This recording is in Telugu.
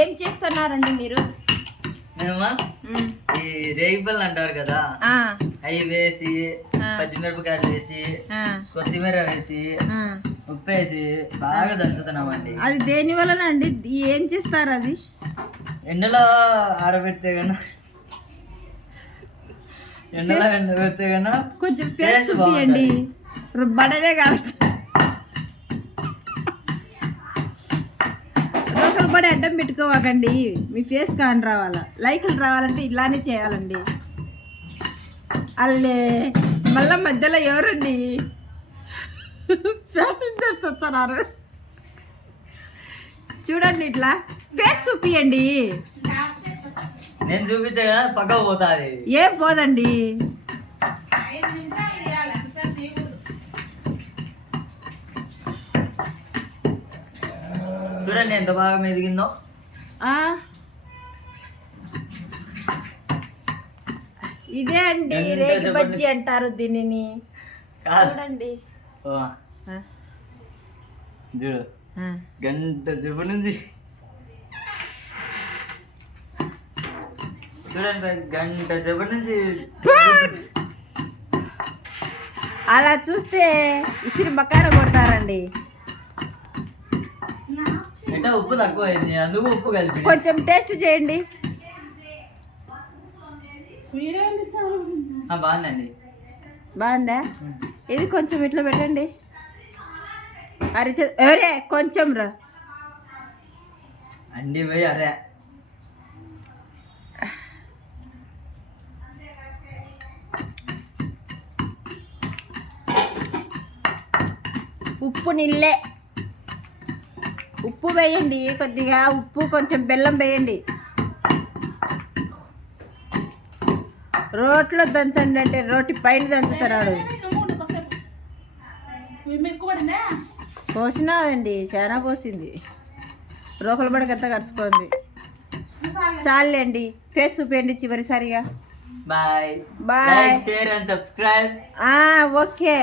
ఏం చేస్తున్నారండి మీరు? మేమా ఈ రేగిపళ్ళు అంటారు కదా, అవి వేసి పచ్చిమిరపకాయలు వేసి కొత్తిమీర వేసి ఉప్పు వేసి బాగా దంచుతున్నామండి. అది దేని వలన అండి? ఏం చేస్తారు అది? ఎండలో ఆరబెడితే కన్నా, ఎండలో ఎండబెడితే కన్నా కొంచెం ఫేస్ చూపియండి. బడదే కాదు, పడి అడ్డం పెట్టుకోవాకండి. మీ ఫేస్ కాని రావాలా, లైకులు రావాలంటే ఇలానే చేయాలండి. అల్లే మళ్ళా మధ్యలో ఎవరండి ప్యాసింజర్స్ వచ్చారు చూడండి, ఇట్లా ఫేస్ చూపియండి. నేను చూపించే కదా పక్క పోతాది. ఏం పోదండి. చూడండి ఎంత బాగా మెదిగిందో. ఇదే అండి రేగి బజ్జీ అంటారు దీనిని. చూడండి, చూడు గంట సేపు నుంచి చూడండి, గంట సేపు నుంచి అలా చూస్తే ఇసిరి బకార కొడతారండి. అంటే ఉప్పు తక్కువ అయింది, అందుకు ఉప్పు కలిపి కొంచెం టేస్ట్ చేయండి. బాగుందండి. బాగుందా? ఇది కొంచెం ఇట్లా పెట్టండి. అరే కొంచెం రా అండి పోయి. అరే ఉప్పు నిల్లే, ఉప్పు వేయండి కొద్దిగా, ఉప్పు కొంచెం బెల్లం వేయండి. రోట్లో దంచండి అంటే రోటి పైన దంచుతున్నాడు. పోసినాదండి, చాలా పోసింది. రోకల పడకంతా కరుచుకోండి. చాలండి, ఫేస్ చూపించండి చివరిసారిగా. Bye bye, share and subscribe. Okay.